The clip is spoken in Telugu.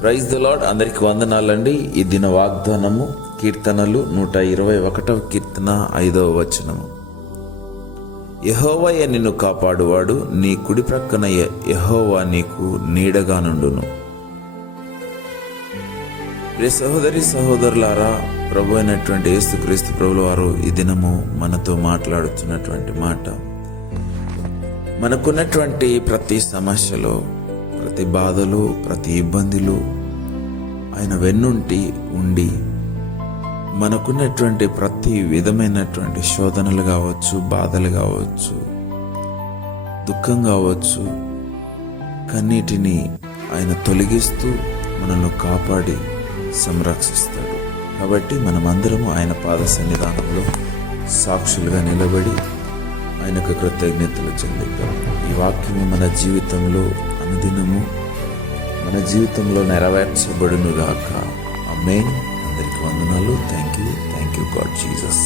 Praise the lord. అందరికి వందనాలండి. ఈ దిన వాగ్దానము కీర్తనలు 121వ కీర్తన 5వ వచనము. యెహోవాయే నిన్ను కాపాడువాడు, నీ కుడి ప్రక్కన యెహోవా నీకు నీడగా నుండును. ప్రియ సహోదరి సహోదరులారా, ప్రభు అయినటువంటి యేసుక్రీస్తు ప్రభుల వారు ఈ దినము మనతో మాట్లాడుతున్నటువంటి మాట, మనకున్నటువంటి ప్రతి సమస్యలో, ప్రతి బాధలు, ప్రతి ఇబ్బందులు ఆయన వెన్నుంటి ఉండి మనకున్నటువంటి ప్రతి విధమైనటువంటి శోధనలు కావచ్చు, బాధలు కావచ్చు, దుఃఖం కావచ్చు, కన్నీటిని ఆయన తొలగిస్తూ మనల్ని కాపాడి సంరక్షిస్తాడు. కాబట్టి మనమందరము ఆయన పాద సన్నిధానంలో సాక్షులుగా నిలబడి ఆయనకు కృతజ్ఞతలు చెల్లిద్దాం. ఈ వాక్యము మన జీవితంలో అనుదినము మన జీవితంలో నెరవేర్చబడును గాక. ఆమేన్. అందరికీ వందనాలు. Thank you God Jesus.